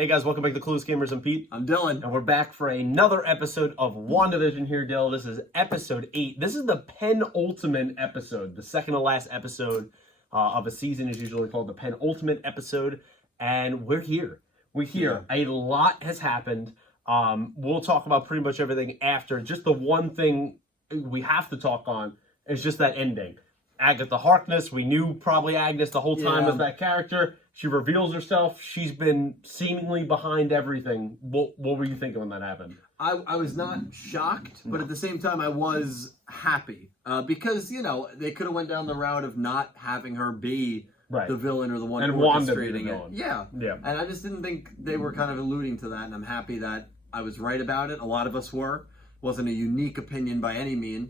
Hey guys, welcome back to Clueless Gamers. I'm Pete. I'm Dylan. And we're back for another episode of WandaVision here, Dylan. This is episode 8. This is the penultimate episode. The second to last episode of a season is usually called the penultimate episode. And we're here. We're here. Yeah. A lot has happened. We'll talk about pretty much everything after. Just the one thing we have to talk on is just that ending. Agatha Harkness, we knew probably Agnes the whole time as that character. She reveals herself. She's been seemingly behind everything. What were you thinking when that happened? I was not shocked, but at the same time I was happy. Because, you know, they could have went down the route of not having her be the villain or the one orchestrating it. Yeah. And I just didn't think they were kind of alluding to that, and I'm happy that I was right about it. A lot of us were. It wasn't a unique opinion by any means.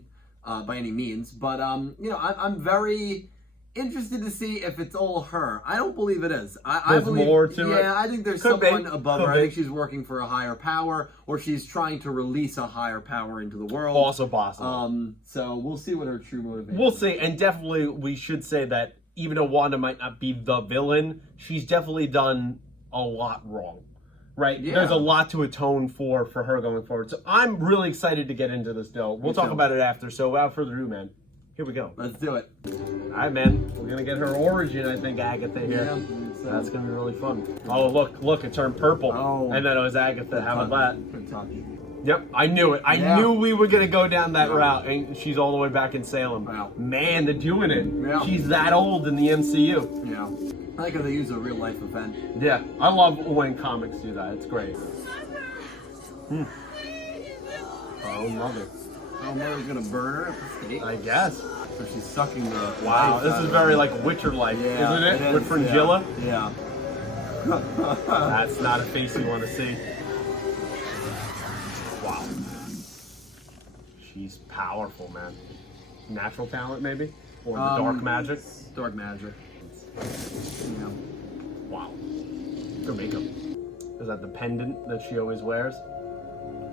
But you know, I'm very interested to see if it's all her. I don't believe it is. I believe more to it. Yeah, I think there's someone above her. I think she's working for a higher power, or she's trying to release a higher power into the world. Also possible. So we'll see what her true motivation. We'll see, and definitely we should say that even though Wanda might not be the villain, she's definitely done a lot wrong. Right? Yeah. There's a lot to atone for her going forward. So I'm really excited to get into this, Dill. We'll talk about it after. So without further ado, man, here we go. Let's do it. All right, man. We're going to get her origin, I think, Agatha here. Yeah, that's going to be really fun. Oh, look, it turned purple. Oh. And then it was Agatha. How about that? Good touch. Yep, I knew it. I knew we were going to go down that route. And she's all the way back in Salem. Wow. Man, they're doing it. Yeah. She's that old in the MCU. Yeah. I like how they use a real life event. Yeah, I love when comics do that. It's great. Oh, mother. Oh, mother's gonna burn her at the stake? I guess. So she's sucking the... Wow, this is very like Witcher-like, isn't it? With Fringilla? Yeah. That's not a face you want to see. Wow. She's powerful, man. Natural talent, maybe? Or the dark magic? Dark magic. Yeah. Wow. Good makeup. Is that the pendant that she always wears?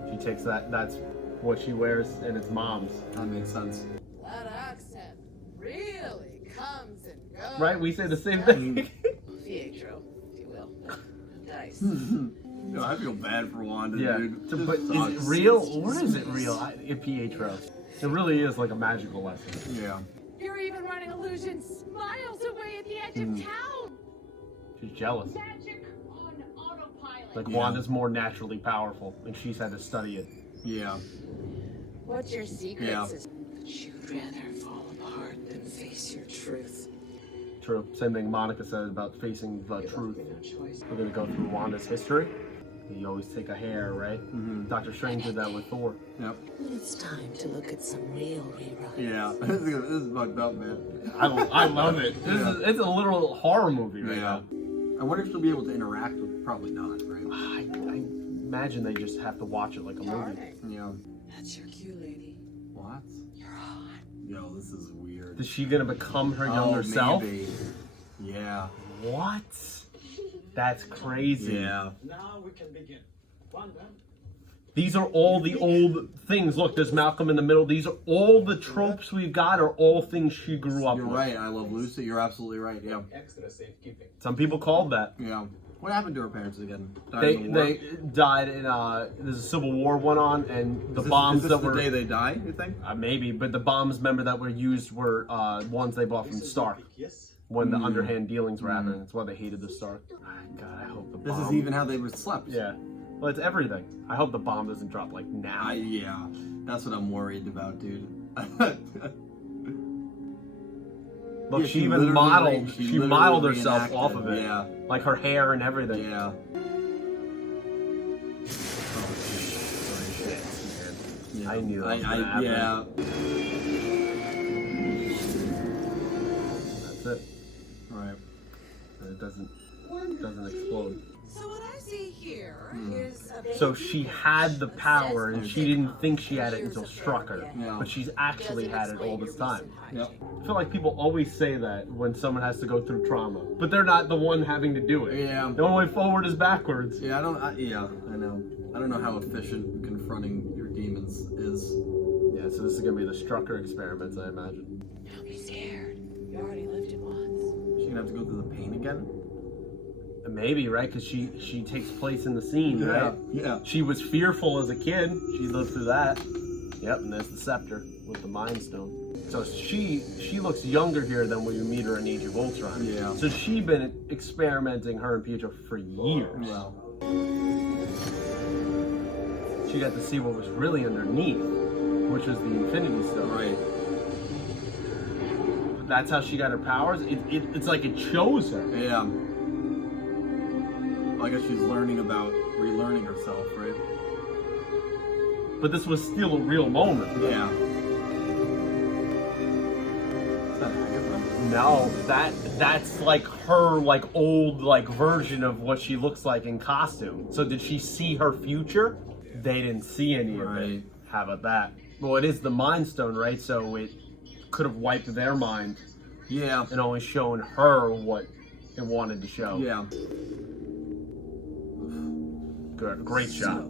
She takes that's what she wears, and it's mom's. That makes sense. That accent really comes and goes. Right? We say the same thing. Pietro, if you will. Nice. No, I feel bad for Wanda, dude. But is it real? Or is it real? Pietro. It really is like a magical lesson. Yeah. You're even running illusions miles away at the edge of town. She's jealous. Magic on autopilot. Like Wanda's more naturally powerful, and she's had to study it. Yeah. What's your secret? Yeah. You'd rather fall apart than face your truth. True. Same thing Monica said about facing the truth. We're gonna go through Wanda's history. You always take a hair, right? Doctor Strange did that with Thor. Yep. It's time to look at some real reruns. Yeah. This is fucked up, man. I love it. It's a literal horror movie right now. I wonder if she'll be able to interact with. Probably not, right? I imagine they just have to watch it like a movie. Yeah. That's your cue, lady. What? You're hot. Yo, this is weird. Is she gonna become her younger self? Maybe. Yeah. What? That's crazy. Yeah. Now we can begin. Wanda. These are all the old things. Look, there's Malcolm in the middle. These are all the tropes we've got are all things she grew up with. You're right. I Love Lucy. You're absolutely right. Yeah. Extra safekeeping. Some people called that. Yeah. What happened to her parents again? They died in there's a civil war went on, and the bombs is this that were the day they die. You think? Maybe, but the bombs, remember, that were used were ones they bought from Stark when the underhand dealings were happening. That's why they hated the Stark. God, I hope the bomb. This is even how they were slept. Yeah. Well, it's everything. I hope the bomb doesn't drop like now. Yeah, that's what I'm worried about, dude. Look, Yeah, she even modeled. She modeled herself off of it. Yeah. Like her hair and everything. Yeah. I knew that was gonna happen. Yeah. That's it. Right. It doesn't explode. So what I see here is a So she had the power, and she didn't think she had it until struck her. Yeah. But she's actually had it all this time. Yep. I feel like people always say that when someone has to go through trauma, but they're not the one having to do it. Yeah. The only way forward is backwards. Yeah, I know. I don't know how efficient confronting your demons is. Yeah, so this is gonna be the Strucker experiments, I imagine. Don't be scared. You already lived it once. She's gonna have to go through the pain again. Maybe, right? Because she takes place in the scene, right? Yeah. She was fearful as a kid. She lived through that. Yep, and there's the scepter with the Mind Stone. So she looks younger here than when we meet her in Age of Ultron. Yeah. So she's been experimenting, her and Pietro, for years. Wow. She got to see what was really underneath, which was the Infinity Stone. Right. That's how she got her powers. It's like it chose her. Yeah. I guess she's relearning herself, right? But this was still a real moment. Yeah. Is that Agatha? No, that's like her old version of what she looks like in costume. So did she see her future? They didn't see any of it. How about that? Well, it is the Mind Stone, right? So it could have wiped their mind. Yeah. And only shown her what it wanted to show. Yeah. Good. Great shot.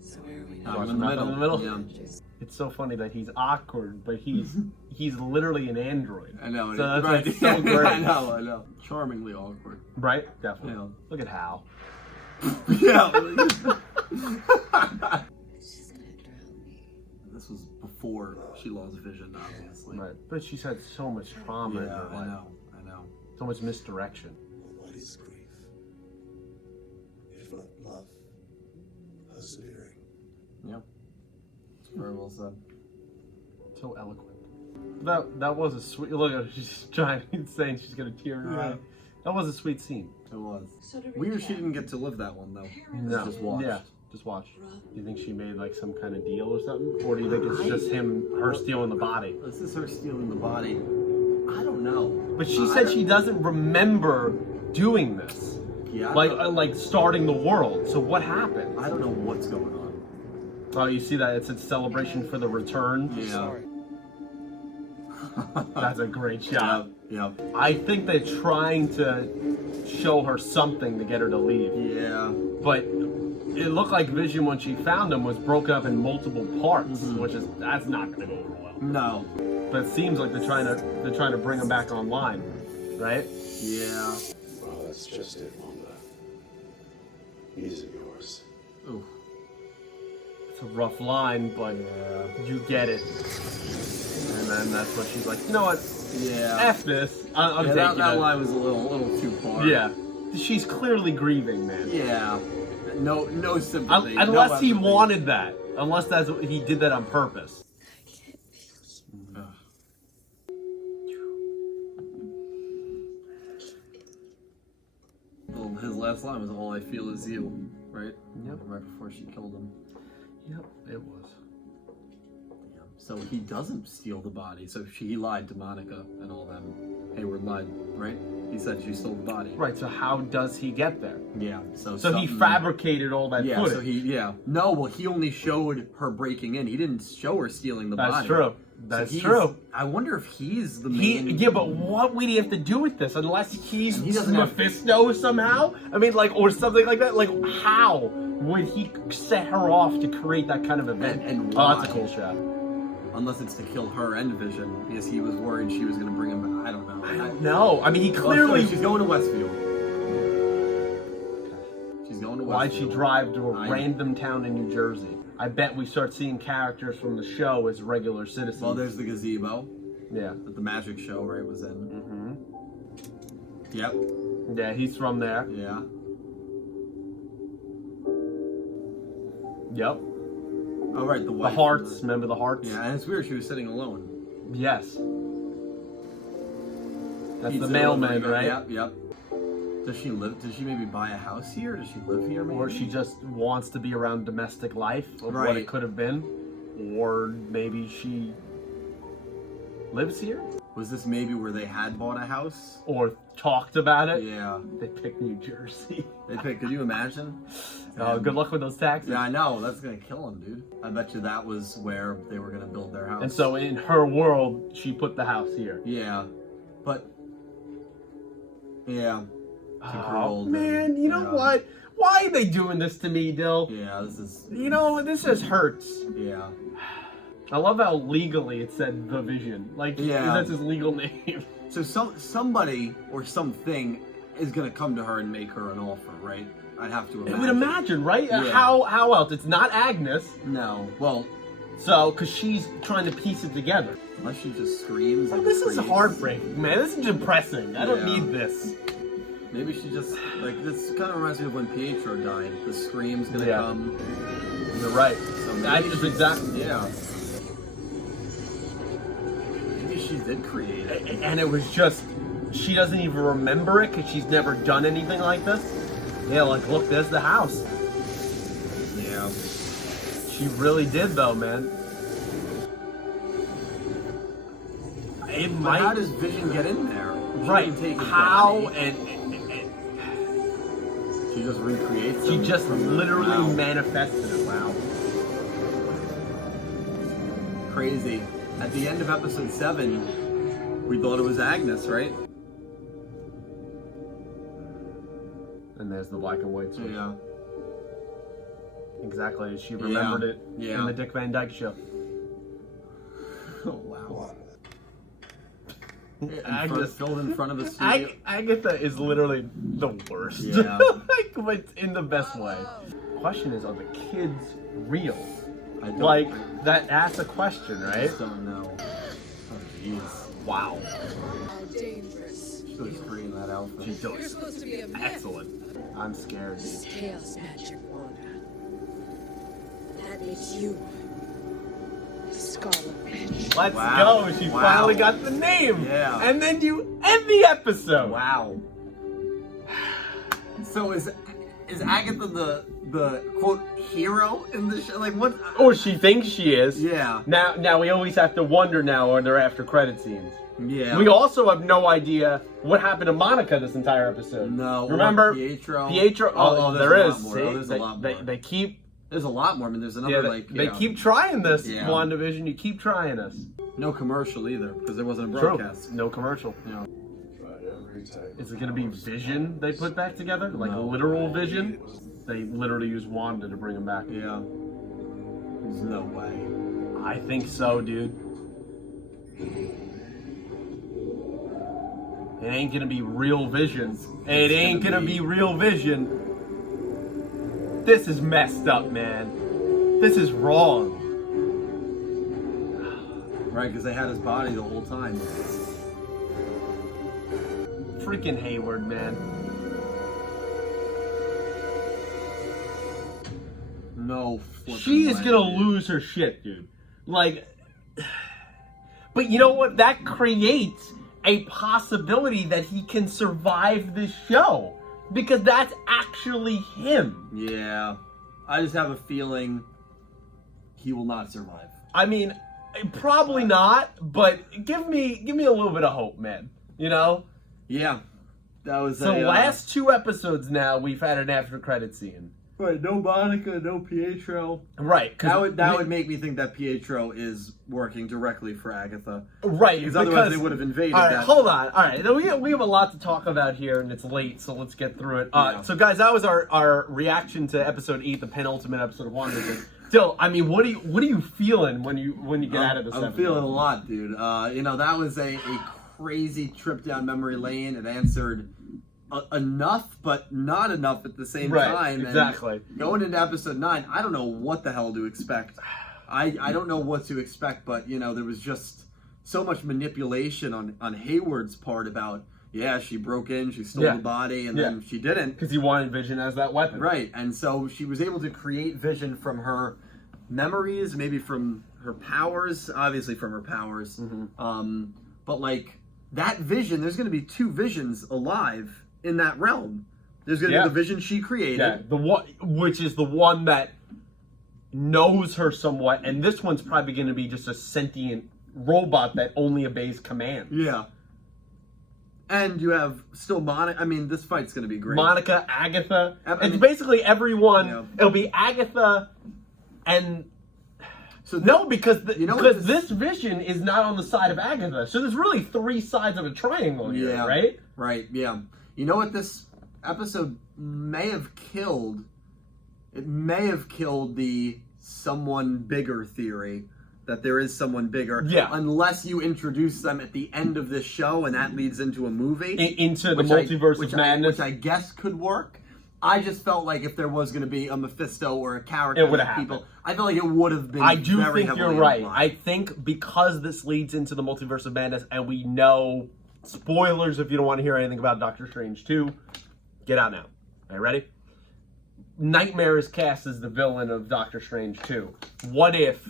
So where are we I'm now? in the middle. Yeah. It's so funny that he's awkward, but he's literally an android. I know. So that's right. like so great. I know. Charmingly awkward. Right? Definitely. Yeah. Look at Hal. Yeah. She's gonna drown me. This was before she lost vision, obviously. Right. But she's had so much trauma in her Yeah, life. I know. So much misdirection. What is grief? If not love, persevering. Yeah. It's very well said. So eloquent. That was a sweet look at her. She's trying saying she's gonna tear in her eye. That was a sweet scene. It was. So to Weird recap, she didn't get to live that one though. No. Just watched. Yeah. Just watch. Do you think she made some kind of deal or something? Or do you think it's just her stealing the body? This is her stealing the body. I don't know. But she said she doesn't remember doing this. Yeah. Like starting the world. So what happened? I don't know what's going on. Oh, you see that? It's a celebration for the return. Yeah. That's a great shot. Yeah. I think they're trying to show her something to get her to leave. Yeah. But it looked like Vision, when she found him, was broken up in multiple parts, that's not going to go over well. No. But it seems like they're trying to bring him back online, right? Yeah. Well, that's just it, Wanda. He isn't yours. Ooh. It's a rough line, but you get it. And then that's what she's like, you know what? Yeah. F this. I'm taking that it. line was a little too far. Yeah. She's clearly grieving, man. Yeah. No sympathy. Unless he wanted that. Unless he did that on purpose. I can't feel Ugh. Well, his last line was "All I feel is you," right? Yep. Right before she killed him. Yep, it was. Yeah. So he doesn't steal the body. So he lied to Monica and all them. Hayward lied, right? He said she stole the body. Right, so how does he get there? Yeah. So he fabricated all that footage. So no, well, he only showed her breaking in. He didn't show her stealing the body. That's true. That's true. I wonder if he's the main. Yeah, but what would he have to do with this unless he doesn't have- Mephisto somehow? I mean, or something like that. Like, how would he set her off to create that kind of event? And oh, that's a why? cool shot. Unless it's to kill her and Vision, because he was worried she was going to bring him back. I don't know. I don't know. I mean, he Well, clearly. she's going to Westfield. She's going to Westfield. Why'd she drive to a random town in New Jersey? I bet we start seeing characters from the show as regular citizens. Well, there's the gazebo yeah. that the magic show, right, was in. Mm-hmm. Yep. Yeah, he's from there. Yeah. Yep. Oh, right, the The wife. hearts. Remember the hearts? Yeah, and it's weird she was sitting alone. Yes. That's Pizza the mailman, delivery, right? Yep. Does she live? Does she maybe buy a house here? Does she live here? Maybe? Or she just wants to be around domestic life of what Right. it could have been. Or maybe she lives here? Was this maybe where they had bought a house? Or talked about it? Yeah. They picked New Jersey. Could you imagine? Oh, good luck with those taxes. Yeah, I know. That's gonna kill him, dude. I bet you that was where they were gonna build their house. And so in her world, she put the house here. Yeah, but yeah. Oh, man, you know what? Why are they doing this to me, Dill? Yeah, this is. You know, this just hurts. Yeah. I love how legally it said The Vision. Like, Yeah. that's his legal name. So somebody or something is going to come to her and make her an offer, right? I'd have to imagine. I would imagine, right? Yeah. How else? It's not Agnes. No. Well, so, because she's trying to piece it together. Unless she just screams. Well, this is heartbreaking, man. This is depressing. I don't need this. Maybe she just, like, this kind of reminds me of when Pietro died. The scream's going to come. You're right. So That is exactly. Yeah. Maybe she did create it. And it was just, she doesn't even remember it because she's never done anything like this. Yeah, like, look, there's the house. Yeah. She really did, though, man. It might. How does Vision get in there? Right. How and she just recreates. She just literally manifested it. Wow. Crazy. At the end of episode 7, we thought it was Agnes, right? And there's the black and white switch. Yeah. Exactly. She remembered it in the Dick Van Dyke Show. Oh, wow. Agnes filled in front of the studio. Agatha is literally the worst. Yeah. Like, but in the best way. Question is, are the kids real? I don't, like, that's a question, right? I just don't know. Oh, jeez. Wow. How dangerous. She looks great in that outfit. She You're does. supposed to be a myth. Excellent. I'm scared, dude. Chaos magic, Wanda. That makes you the Scarlet Witch. Let's Wow. go. She Wow. finally got the name. Yeah. And then you end the episode. Wow. So is Agatha the quote hero in the show? Like what? Or she thinks she is. Yeah. Now we always have to wonder now on their after credit scenes. Yeah. We also have no idea what happened to Monica this entire episode. No. Remember Pietro? Oh, there's there a is. lot more. See? Oh, there's a lot more. They keep. There's a lot more. I mean, there's another They keep trying this. Yeah. WandaVision, you keep trying us. No commercial either because there wasn't a True. broadcast. No commercial. Yeah. Tried every type. Is it going to be Vision they put back together? Like No. literal Vision? They literally use Wanda to bring him back. Yeah. There's no way. I think so, dude. It ain't gonna be real Vision. It ain't gonna be real Vision. This is messed up, man. This is wrong. Right, because they had his body the whole time. Freaking Hayward, man. No. She is gonna lose her shit, dude. Like, but you know what? That creates a possibility that he can survive this show. Because that's actually him. Yeah. I just have a feeling he will not survive. I mean, probably not, but give me a little bit of hope, man. You know? Yeah. That was So last 2 episodes now, we've had an after credit scene. Right, no Monica, no Pietro. Right. That would make me think that Pietro is working directly for Agatha. Right. Because otherwise they would have invaded all right, that. hold on. All right. We have a lot to talk about here, and it's late, so let's get through it. Yeah. So, guys, that was our reaction to episode 8, the penultimate episode of WandaVision. Still, I mean, what are you feeling when you get out of this episode? I'm feeling a lot, dude. That was a crazy trip down memory lane. It answered enough, but not enough at the same time. Exactly. And going into episode 9, I don't know what the hell to expect. I don't know what to expect, but there was just so much manipulation on Hayward's part about she broke in, she stole the body, and then she didn't. Because he wanted Vision as that weapon. Right, and so she was able to create Vision from her memories, maybe from her powers, obviously from her powers. Mm-hmm. But like that Vision, there's going to be 2 Visions alive in that realm. There's going to be the Vision she created. Yeah, which is the one that knows her somewhat, and this one's probably going to be just a sentient robot that only obeys commands. Yeah. And you have still Monica. I mean, this fight's going to be great. Monica, Agatha. It's basically everyone. Yeah. It'll be Agatha and... So because this Vision is not on the side of Agatha. So there's really 3 sides of a triangle here, right? Right, yeah. You know what this episode may have killed? It may have killed the someone bigger theory that there is someone bigger. Yeah. Unless you introduce them at the end of this show and that leads into a movie. Into the multiverse of madness. Which I guess could work. I just felt like if there was going to be a Mephisto or a character, it would have happened. I felt like it would have been. I do very think you're right. I think because this leads into the multiverse of madness, and we know spoilers if you don't want to hear anything about Doctor Strange 2, get out now. Are you ready? Nightmare is cast as the villain of Doctor Strange 2. What if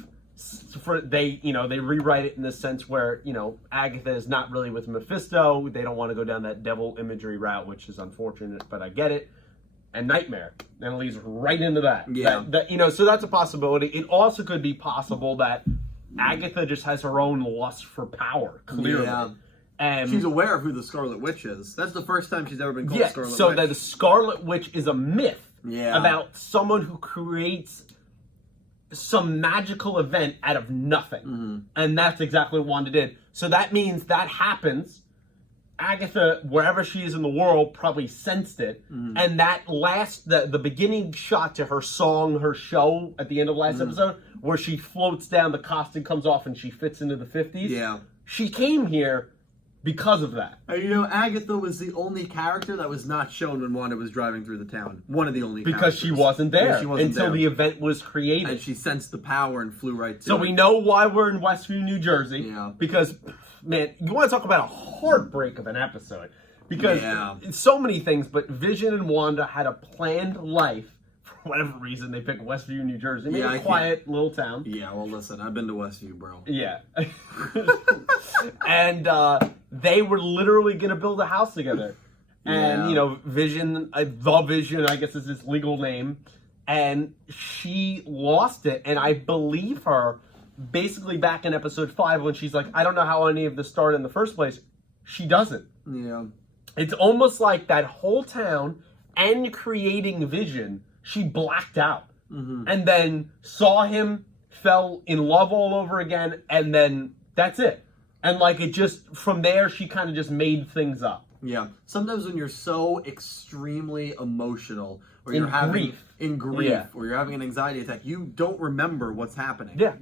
they rewrite it in the sense where, Agatha is not really with Mephisto. They don't want to go down that devil imagery route, which is unfortunate, but I get it. And Nightmare, and it leads right into that. Yeah. So that's a possibility. It also could be possible that Agatha just has her own lust for power, clearly. Yeah. And she's aware of who the Scarlet Witch is. That's the first time she's ever been called Scarlet Witch. So that the Scarlet Witch is a myth about someone who creates some magical event out of nothing. Mm-hmm. And that's exactly what Wanda did. So that means that happens. Agatha, wherever she is in the world, probably sensed it. Mm-hmm. And that the beginning shot to her song, her show at the end of last episode, where she floats down, the costume comes off, and she fits into the 50s. Yeah. She came here because of that. Agatha was the only character that was not shown when Wanda was driving through the town. One of the only because characters. She wasn't there until the event was created. And she sensed the power and flew right to it. So we know why we're in Westview, New Jersey. Yeah. Because, man, you want to talk about a heartbreak of an episode. Because so many things, but Vision and Wanda had a planned life. For whatever reason, they picked Westview, New Jersey. Maybe a quiet little town. Yeah, well, listen, I've been to Westview, bro. Yeah. And they were literally going to build a house together. And, Vision, the Vision, I guess is his legal name. And she lost it. And I believe her basically back in episode 5 when she's like, I don't know how any of this started in the first place. She doesn't. Yeah. It's almost like that whole town and creating Vision, she blacked out. Mm-hmm. And then saw him, fell in love all over again, and then that's it. And it just, from there, she kind of just made things up. Yeah. Sometimes when you're so extremely emotional, or you're having grief, or you're having an anxiety attack, you don't remember what's happening. Yeah.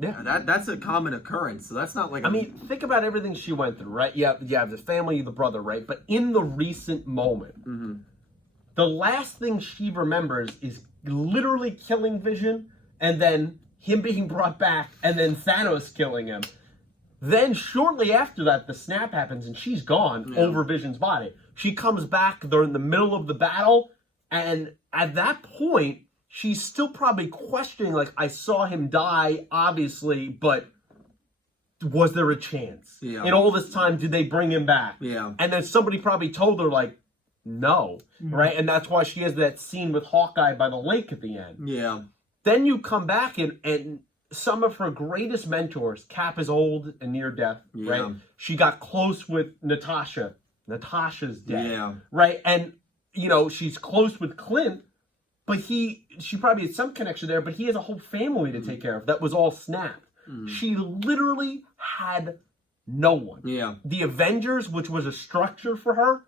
That's a common occurrence. So that's not like. Think about everything she went through, right? You have the family, the brother, right? But in the recent moment, the last thing she remembers is literally killing Vision, and then him being brought back, and then Thanos killing him. Then shortly after that, the snap happens, and she's gone over Vision's body. She comes back. They're in the middle of the battle. And at that point, she's still probably questioning, I saw him die, obviously, but was there a chance? Yeah. In all this time, did they bring him back? Yeah. And then somebody probably told her, no, right? And that's why she has that scene with Hawkeye by the lake at the end. Yeah. Then you come back, and some of her greatest mentors, Cap is old and near death, right? She got close with Natasha. Natasha's dead, right? And she's close with Clint, but she probably had some connection there, but he has a whole family to take care of that was all snapped. She literally had no one. Yeah. The Avengers, which was a structure for her,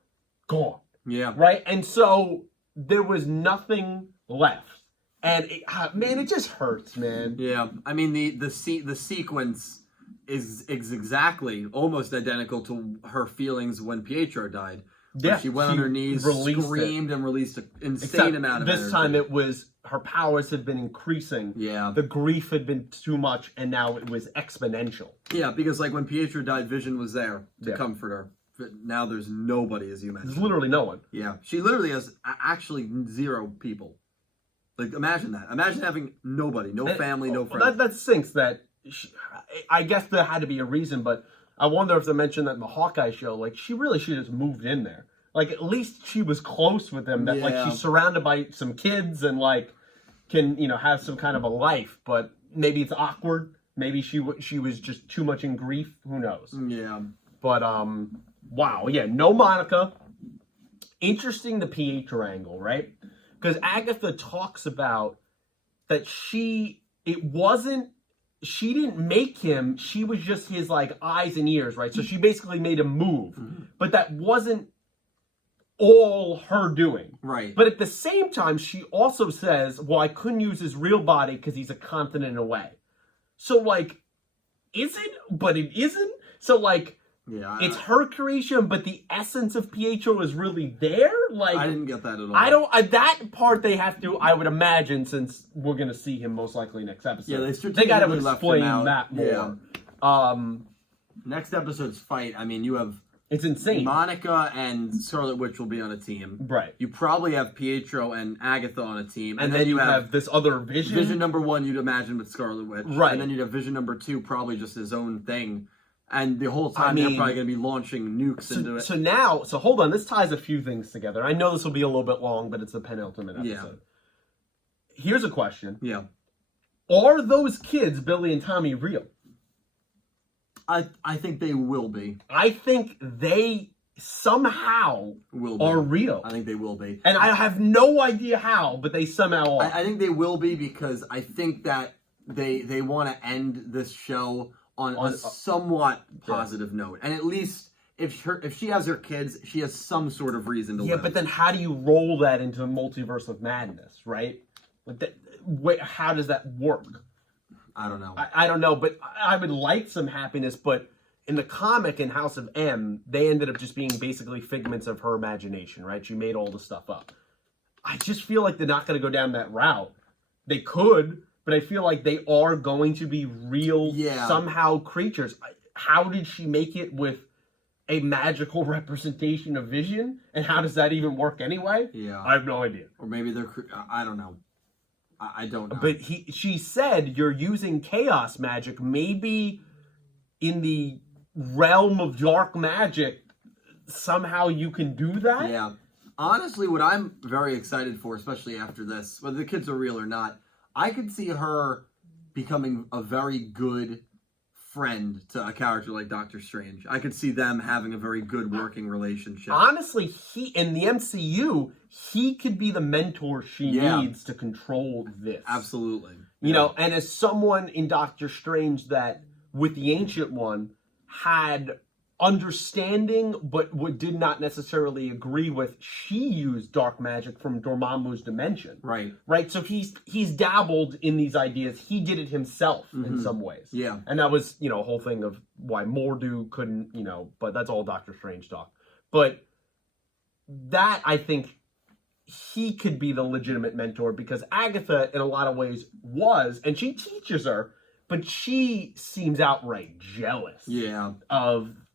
gone. Yeah. Right? And so there was nothing left. And it just hurts, man. Yeah. The sequence is exactly almost identical to her feelings when Pietro died. Yeah, she went on her knees, screamed, and released an insane amount of energy. This time it was, her powers had been increasing. Yeah. The grief had been too much, and now it was exponential. Yeah, because when Pietro died, Vision was there to comfort her. But now there's nobody, as you mentioned. There's literally no one. Yeah. She literally has actually 0 people. Imagine that. Imagine having nobody, no family, no friends. Well, that stinks that, I guess there had to be a reason, but I wonder if they mentioned that in the Hawkeye show, she really should have just moved in there. At least she was close with them, that she's surrounded by some kids and can, have some kind of a life, but maybe it's awkward. Maybe she was just too much in grief. Who knows? Yeah. But, wow. Yeah. No Monica. Interesting, the Pietro angle, right? Because Agatha talks about that she didn't make him, she was just his eyes and ears, right? So she basically made him move. Mm-hmm. But that wasn't all her doing. Right. But at the same time, she also says, well, I couldn't use his real body because he's a continent away. So isn't, but it isn't. So, like, yeah, it's her creation, but the essence of Pietro is really there. Like, I didn't get that at all. That part they have to, I would imagine, since we're going to see him most likely next episode. Yeah, they got to explain that more. Yeah. Next episode's fight, I mean, you have... It's insane. Monica and Scarlet Witch will be on a team. Right. You probably have Pietro and Agatha on a team. And then you have this other Vision. Vision number 1, you'd imagine, with Scarlet Witch. Right. And then you'd have Vision number 2, probably just his own thing. And the whole time they're probably going to be launching nukes into it. So hold on. This ties a few things together. I know this will be a little bit long, but it's the penultimate episode. Yeah. Here's a question. Yeah. Are those kids, Billy and Tommy, real? I think they will be. I think they somehow are real. I think they will be. And I have no idea how, but they somehow are. I think they will be because I think that they want to end this show on a somewhat positive note. And at least if she has her kids, she has some sort of reason to live. Yeah, but then how do you roll that into the multiverse of madness, right? Like how does that work? I don't know. I don't know, but I would like some happiness, but in the comic in House of M, they ended up just being basically figments of her imagination, right? She made all the stuff up. I just feel like they're not going to go down that route. They could, but I feel like they are going to be real, somehow creatures. How did she make it with a magical representation of Vision? And how does that even work anyway? Yeah. I have no idea. Or maybe they're... I don't know. I don't know. But she said you're using chaos magic. Maybe in the realm of dark magic, somehow you can do that? Yeah. Honestly, what I'm very excited for, especially after this, whether the kids are real or not, I could see her becoming a very good friend to a character like Doctor Strange. I could see them having a very good working relationship. Honestly, in the MCU, he could be the mentor she needs to control this. Absolutely. You know, and as someone in Doctor Strange that, with the Ancient One, had understanding, but did not necessarily agree with, she used dark magic from Dormammu's dimension. Right. Right? So he's dabbled in these ideas. He did it himself in some ways. Yeah. And that was, a whole thing of why Mordo couldn't, but that's all Doctor Strange talk. But that, I think, he could be the legitimate mentor because Agatha, in a lot of ways, was, and she teaches her, but she seems outright jealous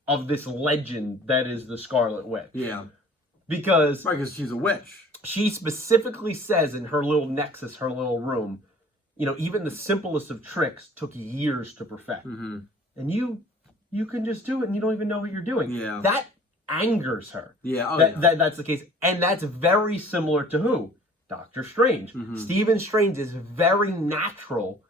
of this legend that is the Scarlet Witch. Yeah. Because she's a witch. She specifically says in her little nexus, her little room, even the simplest of tricks took years to perfect. Mm-hmm. And you can just do it and you don't even know what you're doing. Yeah. That angers her. Yeah. That's the case. And that's very similar to who? Doctor Strange. Mm-hmm. Stephen Strange is very natural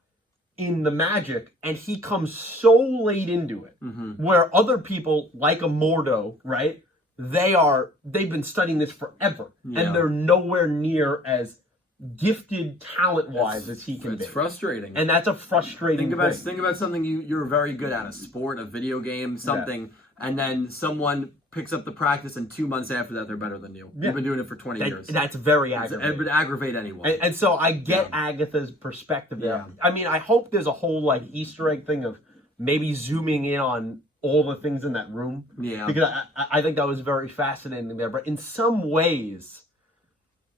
in the magic, and he comes so late into it, where other people, like a Mordo, right, they've been studying this forever, and they're nowhere near as gifted talent-wise as he can be. It's frustrating. And that's a frustrating thing. Think about something you're very good at, a sport, a video game, something, and then someone picks up the practice, and 2 months after that, they're better than you. You've been doing it for 20 years. That's very aggravating. It would aggravate anyone. And so I get Agatha's perspective there. I mean, I hope there's a whole, Easter egg thing of maybe zooming in on all the things in that room. Yeah. Because I think that was very fascinating there. But in some ways,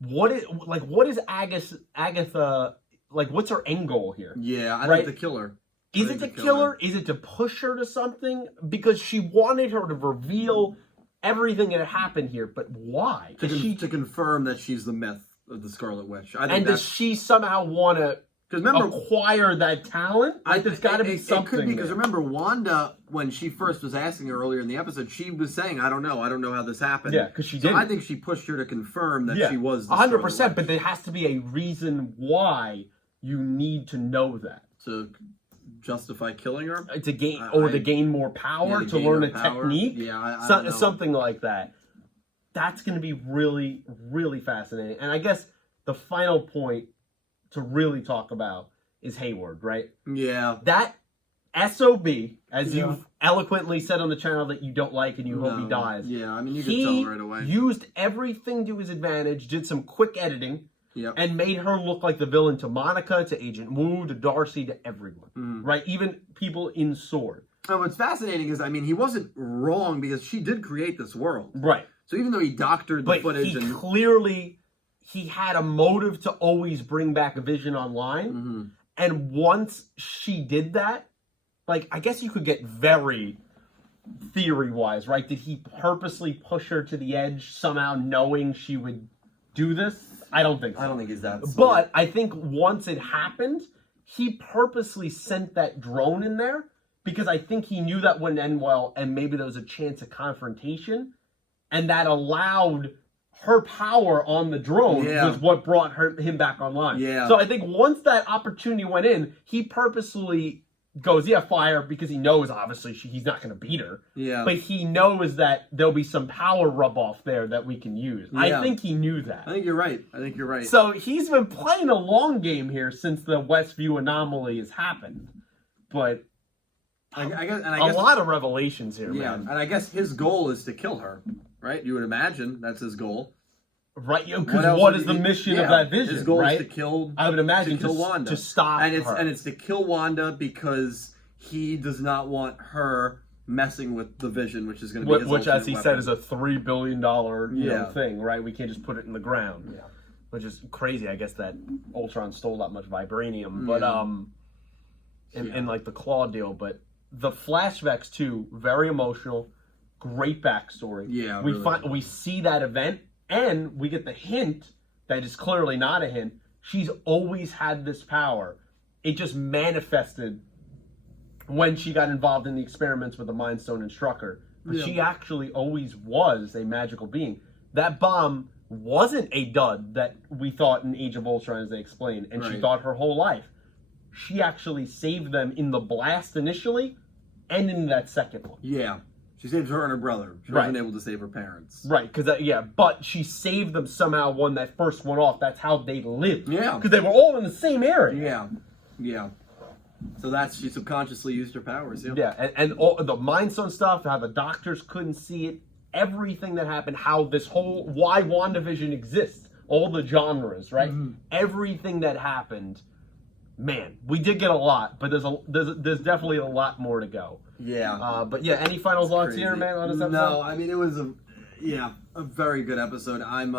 what is Agatha, what's her end goal here? Yeah, I think to kill her. Is it to kill her? Is it to push her to something? Because she wanted her to reveal everything that had happened here, but why? To confirm that she's the myth of the Scarlet Witch. Does she somehow want to acquire that talent? There's got to be something. It could be, because remember, Wanda, when she first was asking her earlier in the episode, she was saying, I don't know how this happened. Yeah, because she did. So I think she pushed her to confirm that she was the 100%, but there has to be a reason why you need to know that. To justify killing her? To gain more power, to learn a technique? Yeah, I don't know. Something like that. That's going to be really, really fascinating. And I guess the final point to really talk about is Hayward, right? Yeah. That SOB, as you've eloquently said on the channel that you don't like and you hope he dies. Yeah, I mean, you can tell right away. He used everything to his advantage, did some quick editing, and made her look like the villain to Monica, to Agent Wu, to Darcy, to everyone, right? Even people in S.W.O.R.D. And what's fascinating is, I mean, he wasn't wrong because she did create this world. Right. So even though he doctored the footage he clearly, he had a motive to always bring back a Vision online. And once she did that, like, I guess you could get very theory-wise, right? Did he purposely push her to the edge somehow knowing she would do this? I don't think so. I don't think he's that smart. But I think once it happened, he purposely sent that drone in there because I think he knew that wouldn't end well and maybe there was a chance of confrontation. And that allowed her power on the drone was what brought him back online. So I think once that opportunity went in, he purposely goes, fire, because he knows, obviously, he's not going to beat her. But he knows that there'll be some power rub-off there that we can use. I think he knew that. I think you're right. So he's been playing a long game here since the Westview anomaly has happened. But I guess a lot of revelations here, man. And I guess his goal is to kill her, right? You would imagine that's his goal. Right, because what is the mission of that Vision? His goal is to kill. I would imagine to kill Wanda, to stop her. And it's to kill Wanda because he does not want her messing with the Vision, which is going to be his which, as he weapon. said, is a $3 billion thing, right? We can't just put it in the ground, which is crazy. I guess that Ultron stole that much vibranium, but in like the claw deal. But the flashbacks too, very emotional, great backstory. Yeah, we see that event. And we get the hint that is clearly not a hint. She's always had this power. It just manifested when she got involved in the experiments with the Mind Stone and Strucker. But she actually always was a magical being. That bomb wasn't a dud that we thought in Age of Ultron, as they explained. And she thought her whole life. She actually saved them in the blast initially and in that second one. Yeah. She saved her and her brother. She wasn't able to save her parents. Right, because, but she saved them somehow, won that first one off. That's how they lived. Yeah. Because they were all in the same area. Yeah. So she subconsciously used her powers, and all the Mind Stone stuff, how the doctors couldn't see it, everything that happened, how why WandaVision exists, all the genres, right? Everything that happened, man, we did get a lot, but there's definitely a lot more to go. But any final thoughts here, man, on this episode? No, I mean, it was a very good episode. I'm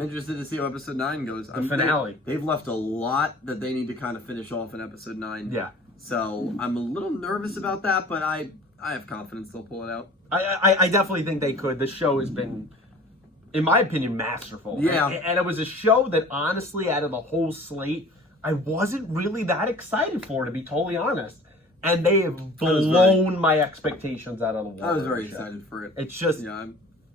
interested to see how episode 9 goes. The finale. They've left a lot that they need to kind of finish off in episode 9. So I'm a little nervous about that, but I have confidence they'll pull it out. I definitely think they could. This show has been, in my opinion, masterful. And it was a show that, honestly, out of the whole slate, I wasn't really that excited for, to be totally honest. And they have blown my expectations out of the water. I was very excited for it. It's just,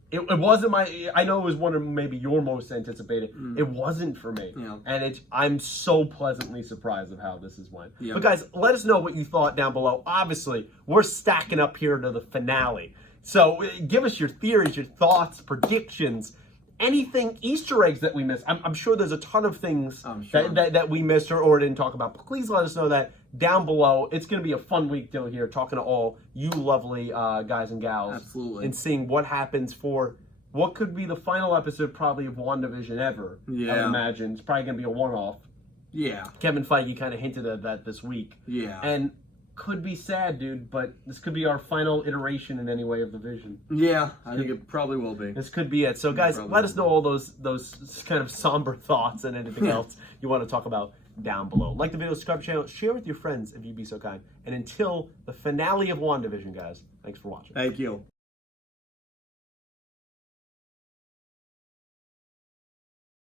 it wasn't my, I know it was one of maybe your most anticipated. It wasn't for me. And I'm so pleasantly surprised of how this has went. But guys, let us know what you thought down below. Obviously, we're stacking up here to the finale. So give us your theories, your thoughts, predictions, anything, Easter eggs that we missed. I'm sure there's a ton of things that we missed or didn't talk about. But please let us know that down below. It's going to be a fun week down here talking to all you lovely guys and gals. Absolutely. And seeing what happens for what could be the final episode probably of WandaVision ever. I imagine. It's probably going to be a one-off. Kevin Feige kind of hinted at that this week. And could be sad, dude, but this could be our final iteration in any way of the Vision. I think it probably will be. This could be it. So, guys, let us know all those kind of somber thoughts and anything else you want to talk about down below. Like the video, subscribe to the channel, share with your friends if you'd be so kind. And until the finale of WandaVision, guys, thanks for watching. Thank you.